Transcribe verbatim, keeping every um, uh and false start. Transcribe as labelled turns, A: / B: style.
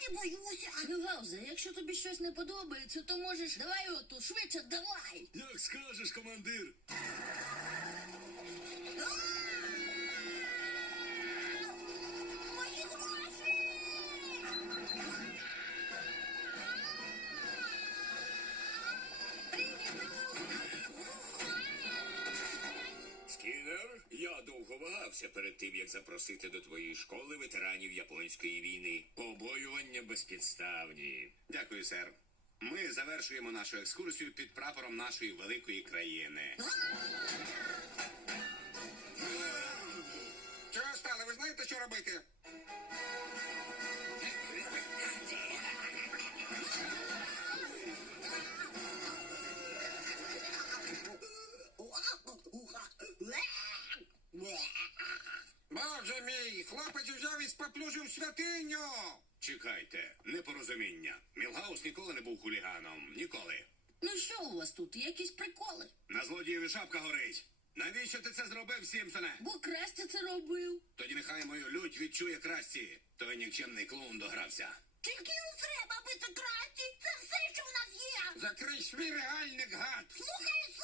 A: не боюся.
B: Мюнхгаузен, якщо тобі щось не подобається, то можеш... Давай оту, швидше, давай!
C: Як скажеш, командир.
A: Мої гроші!
D: Скіннер, я довго вагався перед тим, як запросити до твоєї школи ветеранів Японської війни. Побоювання безпідставні.
E: Дякую, сер. Ми завершуємо нашу екскурсію під прапором нашої великої країни.
F: Чого стали? Ви знаєте, що робити? Боже мій, хлопець взяв і споплюжив святиню.
E: Чекайте, непорозуміння. Мілгаус ніколи не був хуліганом. Ніколи.
B: Ну що у вас тут, якісь приколи?
E: На злодієві шапка горить. Навіщо ти це зробив, Сімпсоне?
B: Бо Красті це робив.
E: Тоді нехай мою лють відчує Красті. Той нікчемний клоун догрався.
A: Тільки не треба бити Красті. Це все, що в нас є.
F: Закрий свій реальник, гад.
A: Слухай